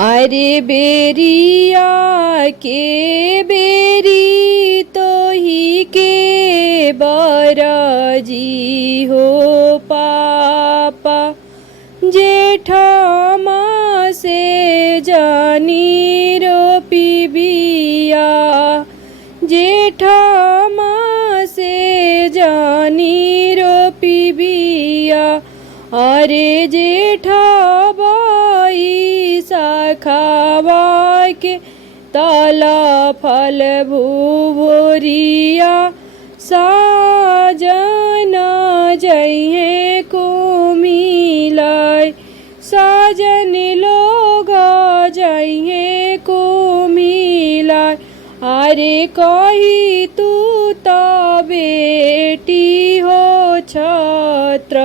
अरे बेरिया के बेरी तो ही के बरजी हो पापा जेठमा से जानी रोपी बिया जेठमा से जानी रोपी बिया अरे जेठा बाई शाखावा के ताला फल भूभोरिया साजना जइहे को मिलाय साजन लोग जइहे को मिलाय अरे कही तू ता बेटी हो छत्र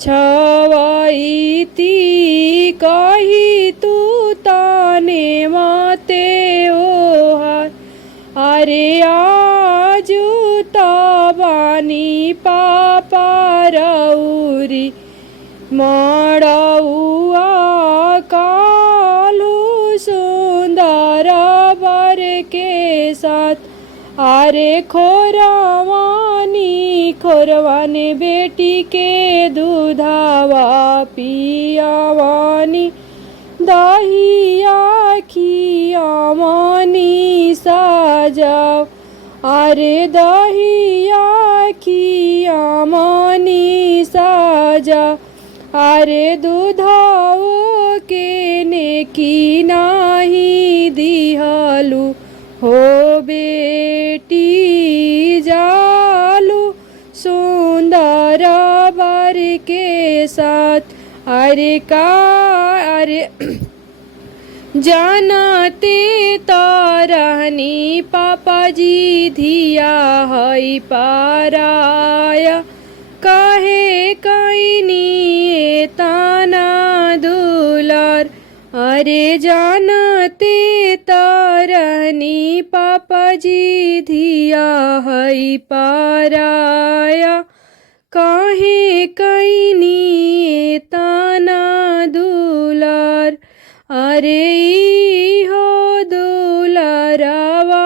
छवाईती कही तू ताने माते ओहार अरे आजू ताबानी पापा रौरी मड़ौआ कालू सुंदर बर के साथ अरे खोरवानी बेटी के दूधावा पियावानी दहिया खियावानी साजाओ अरे दहिया खियावानी साजाओ अरे दूधाओ के नेकी नाही दिहलू हो बेटी जालू सुंदर बर के साथ अरे जानते तारहनी पापा जी धिया हई पाराया काहे कैनी ताना दुलार अरे जानते तारहनी पापा जी धिया हई पाराया काहे कैनी ताना दुलार अरे हो दुलारावा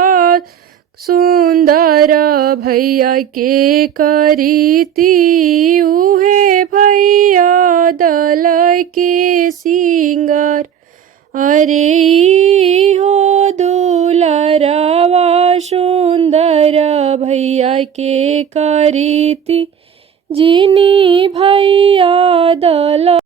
सुंदर भैया के करीती उहे भैया दल के सिंगार अरे हो दुलारावा सुंदर भैया के करीती जिनी भैया दल